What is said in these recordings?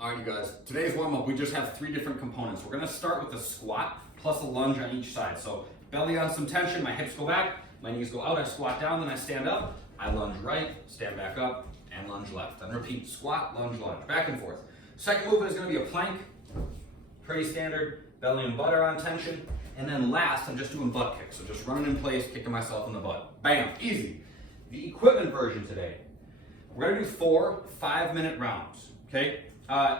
All right, you guys, today's warm-up, we just have 3 different components. We're gonna start with a squat plus a lunge on each side. So belly on some tension, my hips go back, my knees go out, I squat down, then I stand up, I lunge right, stand back up, and lunge left. Then repeat, squat, lunge, back and forth. Second movement is gonna be a plank, pretty standard, belly and butt are on tension. And then last, I'm just doing butt kicks. So just running in place, kicking myself in the butt. Bam, easy. The equipment version today, we're gonna do 4 5-minute rounds, okay?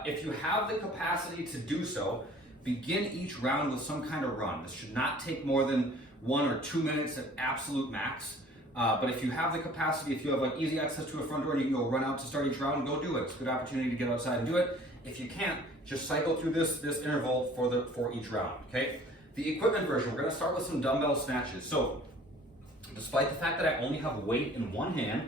If you have the capacity to do so, begin each round with some kind of run. This should not take more than 1 or 2 minutes at absolute max. But if you have the capacity, if you have like easy access to a front door and you can go run out to start each round, go do it. It's a good opportunity to get outside and do it. If you can't, just cycle through this interval for each round, okay? The equipment version, we're gonna start with some dumbbell snatches. So, despite the fact that I only have weight in one hand,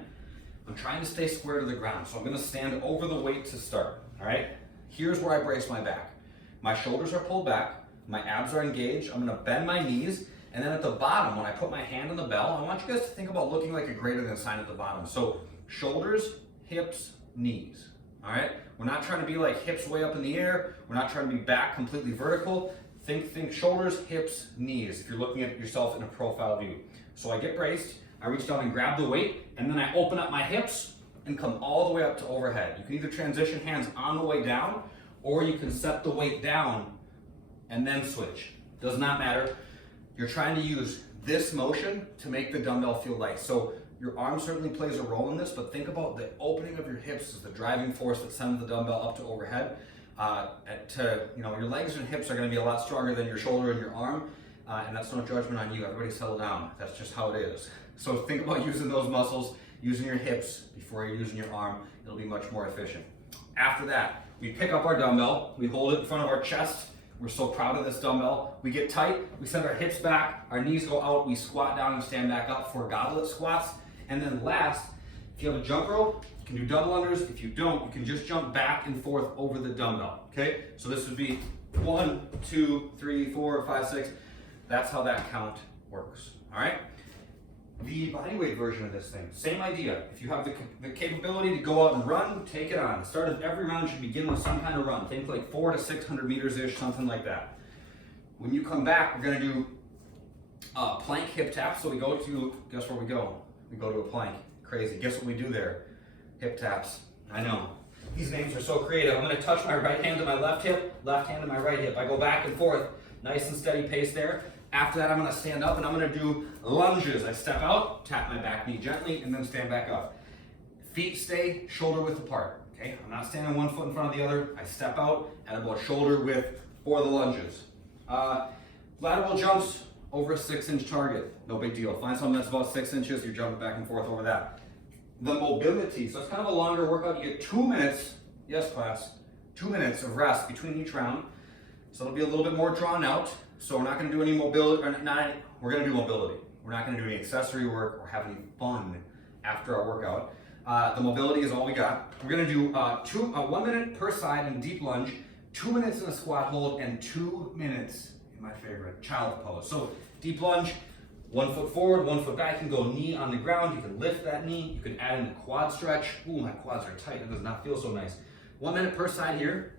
I'm trying to stay square to the ground. So I'm gonna stand over the weight to start, all right? Here's where I brace my back. My shoulders are pulled back, my abs are engaged, I'm gonna bend my knees, and then at the bottom, when I put my hand on the bell, I want you guys to think about looking like a greater than sign at the bottom. So shoulders, hips, knees, all right? We're not trying to be like hips way up in the air, we're not trying to be back completely vertical. Think shoulders, hips, knees, if you're looking at yourself in a profile view. So I get braced, I reach down and grab the weight, and then I open up my hips and come all the way up to overhead. You can either transition hands on the way down, or you can set the weight down and then switch. Does not matter. You're trying to use this motion to make the dumbbell feel light. So your arm certainly plays a role in this, but think about the opening of your hips as the driving force that sends the dumbbell up to overhead. Your legs and hips are going to be a lot stronger than your shoulder and your arm, and that's no judgment on you. Everybody settle down. That's just how it is. So think about using those muscles, using your hips before you're using your arm. It'll be much more efficient. After that, we pick up our dumbbell, we hold it in front of our chest. We're so proud of this dumbbell. We get tight, we send our hips back, our knees go out, we squat down and stand back up for goblet squats. And then last, if you have a jump rope, you can do double unders. If you don't, you can just jump back and forth over the dumbbell, okay? So this would be 1, 2, 3, 4, 5, 6. That's how that count works, all right? The bodyweight version of this thing, same idea. If you have the capability to go out and run, take it on. The start of every round should begin with some kind of run. Think like 400 to 600 meters-ish, something like that. When you come back, we're gonna do plank hip taps. So we go to, guess where we go? We go to a plank. Crazy, guess what we do there? Hip taps, I know. These names are so creative. I'm gonna touch my right hand to my left hip, left hand to my right hip. I go back and forth, nice and steady pace there. After that, I'm gonna stand up and I'm gonna do lunges. I step out, tap my back knee gently, and then stand back up. Feet stay shoulder width apart, okay? I'm not standing one foot in front of the other. I step out at about shoulder width for the lunges. Lateral jumps over a 6-inch target, no big deal. Find something that's about 6 inches, you're jumping back and forth over that. The mobility, so it's kind of a longer workout. You get 2 minutes, yes class, 2 minutes of rest between each round. So it'll be a little bit more drawn out. So we're not gonna do any mobility, we're gonna do mobility. We're not gonna do any accessory work or have any fun after our workout. The mobility is all we got. We're gonna do 1 minute per side in deep lunge, 2 minutes in a squat hold, and 2 minutes in my favorite, child pose. So deep lunge, 1 foot forward, 1 foot back. You can go knee on the ground. You can lift that knee. You can add in the quad stretch. Ooh, my quads are tight. It does not feel so nice. 1 minute per side here.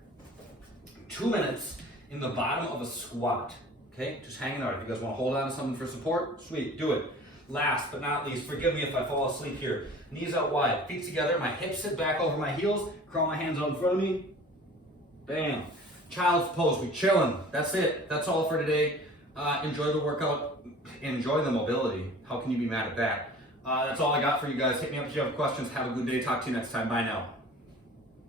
2 minutes in the bottom of a squat. Okay, just hanging out. If you guys want to hold on to something for support, sweet, do it. Last but not least, forgive me if I fall asleep here. Knees out wide, feet together, my hips sit back over my heels, curl my hands out in front of me. Bam. Child's pose, we chilling. That's it. That's all for today. Enjoy the workout. Enjoy the mobility. How can you be mad at that? That's all I got for you guys. Hit me up if you have questions. Have a good day. Talk to you next time. Bye now.